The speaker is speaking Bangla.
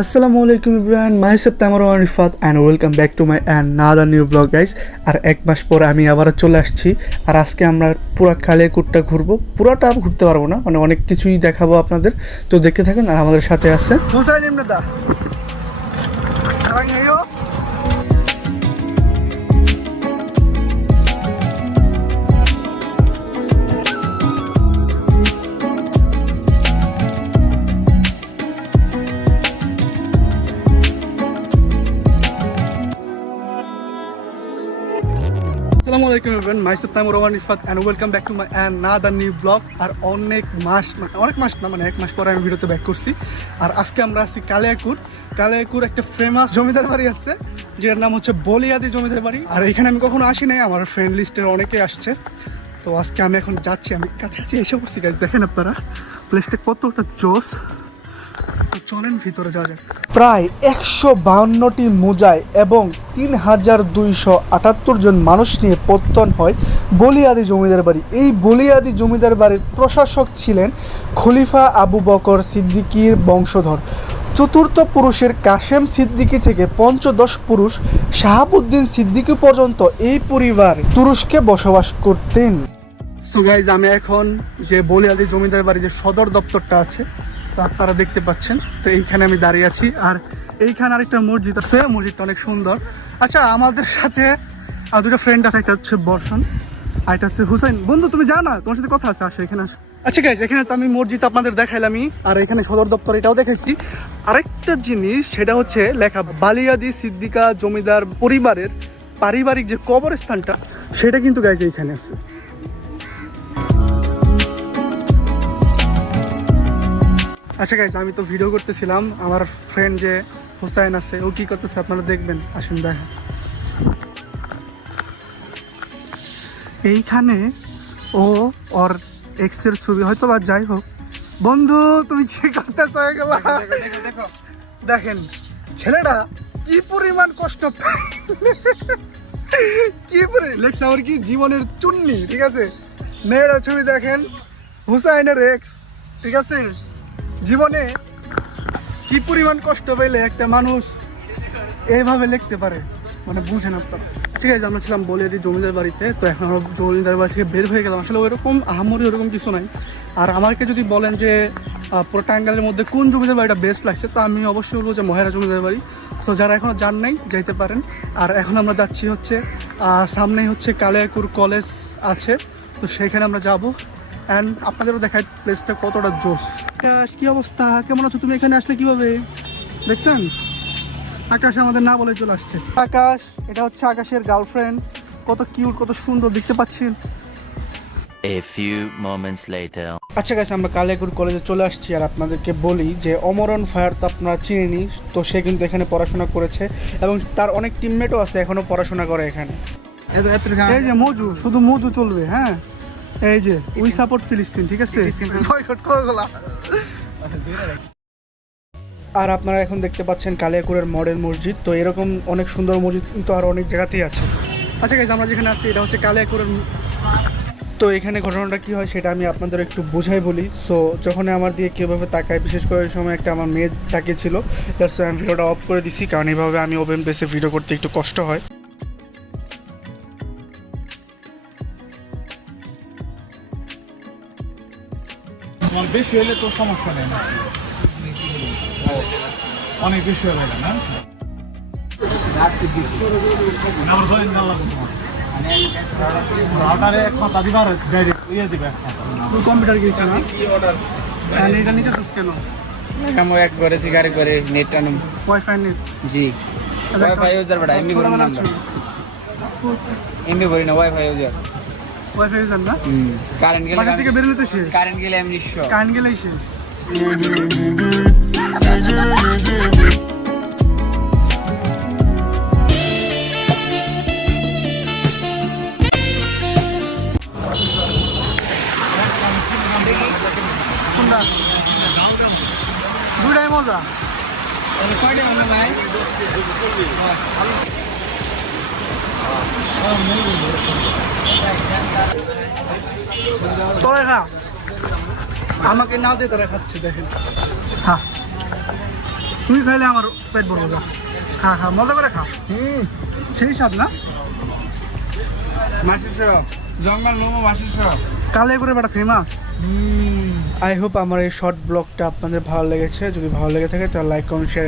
আসসালামু আলাইকুম Ibrahim, my তামারোয়ান Rifat and welcome back to my another new blog guys আর এক মাস পর আমি আবার চলে আসছি, আর আজকে আমরা পুরা কালিয়াকুটটা ঘুরবো। পুরোটা ঘুরতে পারব না মানে অনেক কিছুই দেখাবো আপনাদের। তো দেখতে থাকেন, আর আমাদের সাথে আছে আলাইকুম everyone myself Taimur Rahman Ifat and welcome back to my another new blog আর অনেক মাস অনেক মাস না মানে এক মাস পরে আমি ভিডিওতে ব্যাক করছি। আর আজকে আমরা আসছি কালিয়াকুর। কালিয়াকুর একটা ফেমাস জমিদার বাড়ি আছে, যেটার নাম হচ্ছে বলিয়াদি জমিদার বাড়ি। আর এখানে আমি কখনো আসি নাই, আমার ফ্রেন্ড লিস্টের অনেকে আসছে। তো আজকে আমি এখন যাচ্ছি, আমি কাছাকাছি এসে পড়ছি গাছ দেখেন আপনারা। প্লেসটা কতটা তো চলেন ভিতরে যাওয়া যাক। প্রায় একশো বাউন্নটি মোজায় এবং তিন হাজার দুইশো আটাত্তর জন মানুষ নিয়ে পত্তন হয় বলিয়াদি জমিদার বাড়ি। এই বলিয়াদি জমিদার বাড়ির প্রশাসক ছিলেন খলিফা আবু বকর সিদ্দিকির বংশধর। চতুর্থ পুরুষের কাশেম সিদ্দিকি থেকে পঞ্চদশ পুরুষ শাহাবুদ্দিন সিদ্দিকি পর্যন্ত এই পরিবার তুরস্কে বসবাস করতেন। সো গাইজ আমি এখন যে বলিয়াদি জমিদার বাড়ি যে সদর দপ্তরটা আছে আপনারা দেখতে পাচ্ছেন। তো এইখানে আমি দাঁড়িয়ে আছি। আর এইখানে আরেকটা মসজিদ আছে। মসজিদটা অনেক সুন্দর। আচ্ছা আমাদের সাথে আর দুটো ফ্রেন্ড আছে। একটা হচ্ছে বর্ষণ, আর একটা হচ্ছে হুসাইন। বন্ধু, তুমি জানো না? তোমার সাথে কথা আছে, আসে এখানে আসো। আচ্ছা গাইজ এখানে তো আমি মসজিদ আপনাদের দেখাইলামই। আর এখানে সদর দপ্তর এটাও দেখাইছি। আরেকটা জিনিস, সেটা হচ্ছে লেখা বালিয়াদি সিদ্দিকা জমিদার পরিবারের পারিবারিক যে কবরস্থানটা, সেটা কিন্তু গাইজ এইখানে আছে। আচ্ছা গাইজ আমি তো ভিডিও করতেছিলাম। আমার ফ্রেন্ড যে হুসাইন আছে ও কি করতেছে আপনারা দেখবেন। আসুন দেখা। এইখানে ও ওর এক্সের ছবি হয়তো বা যাই হোক। বন্ধু তুমি কি হয়ে গেল দেখেন ছেলেটা কি পরিমাণ কষ্ট। কি পরি লেখছে আমার কি জীবনের চুন্নি ঠিক আছে? মেয়েরা ছবি দেখেন হুসাইনের এক্স ঠিক আছে? জীবনে কি পরিমাণ কষ্ট পেলে একটা মানুষ এইভাবে লিখতে পারে? মানে বুঝেন আপনারা। ঠিক আছে, আমরা ছিলাম বলে দিই জমিদার বাড়িতে, তো এখন জমিদার বাড়ি থেকে বের হয়ে গেলাম। আসলে ওইরকম আহামরি ওরকম কিছু নাই। আর আমাকে যদি বলেন যে পুরো টাঙ্গালের মধ্যে কোন জমিদার বাড়িটা বেস্ট লাগছে, তো আমি অবশ্যই বলব যে মহেরা জমিদার বাড়ি। তো যারা এখনও যান নাই, যাইতে পারেন। আর এখন আমরা যাচ্ছি হচ্ছে সামনেই হচ্ছে কালিয়াকুর কলেজ আছে। তো সেইখানে আমরা যাব। অ্যান্ড আপনাদেরও দেখায় প্লেসটা কতটা জোস কি অবস্থা? কেমন আছো? তুমি এখানে আসলে কীভাবে? দেখছেন? আকাশ আমাদের না বলে চলে আসছে। আকাশ এটা হচ্ছে আকাশের গার্লফ্রেন্ড কত কিউট কত সুন্দর দেখতে পাচ্ছেন। A few moments later. আচ্ছা গাছ আমরা কালিয়াকুর কলেজে চলে আসছি আর আপনাদেরকে বলি যে অমরণ ফায়ার তো আপনারা চিনেনি তো সে কিন্তু এখানে পড়াশোনা করেছে এবং তার অনেক টিমমেটও আছে এখনও পড়াশোনা করে এখানে। এই যে মজু শুধু মজু চলবে হ্যাঁ? এই যে উই সাপোর্ট ফিলিস্তিন ঠিক আছে। আর আপনারা এখন দেখতে পাচ্ছেন কালিয়াকুরের মডেল মসজিদ তো এরকম অনেক সুন্দর মসজিদ কিন্তু আর অনেক জায়গাতেই আছে। আচ্ছা গাইজ আমরা যেখানে আছি এটা হচ্ছে কালিয়াকুরের তো এখানে ঘটনাটা কি হয় সেটা আমি আপনাদের একটু বুঝাই বলি। সো যখন আমার দিয়ে কীভাবে তাকায় বিশেষ করে ওই সময় একটা আমার মেয়ে তাকিয়েছিল দ্যাটস আমি ভিডিওটা অফ করে দিছি কারণ এইভাবে আমি ওপেন বেসে ভিডিও করতে একটু কষ্ট হয়। তোমার বেশি হলে তো সমস্যা নেই অনেক বেশি হয়ে গেলে না? আমার ধরেন লাগবে তোমার। অর্ডারে এক মাথা দিবার ডাইরেক্ট ইয়ে দিবে তুই কম্পিউটার গিয়েছে না? হ্যাঁ এটা নিতেছিস কেন? কামো এক করে সিগারে করে নেট টানুম ওয়াইফাই নেট জি। ওয়াইফাই ইউজার বড় এমবি এমবি করি না ওয়াইফাই ইউজার ওয়াইফাই ইউজার না? কারেন্ট গেলে বাসা থেকে বের হতে শেষ। কারেন্ট গেলে এমনি শো কারেন্ট গেলেই শেষ? দুইটাই মজা। কয়টা ভাই তোরা খা। আমাকে না দিয়ে তোরা খাচ্ছে দেখেন। হ্যাঁ তুই খাইলে আমার পেট ভরবো মজা করে খা। সেই স্বাদ না? মাসির সব। জঙ্গল মোমো মাসির সব। কালে করে বেটা ফেমাস আই হোপ আমার এই শর্ট ব্লগটা আপনাদের ভালো লেগেছে। যদি ভালো লেগে থাকে তাহলে লাইক কমেন্ট শেয়ার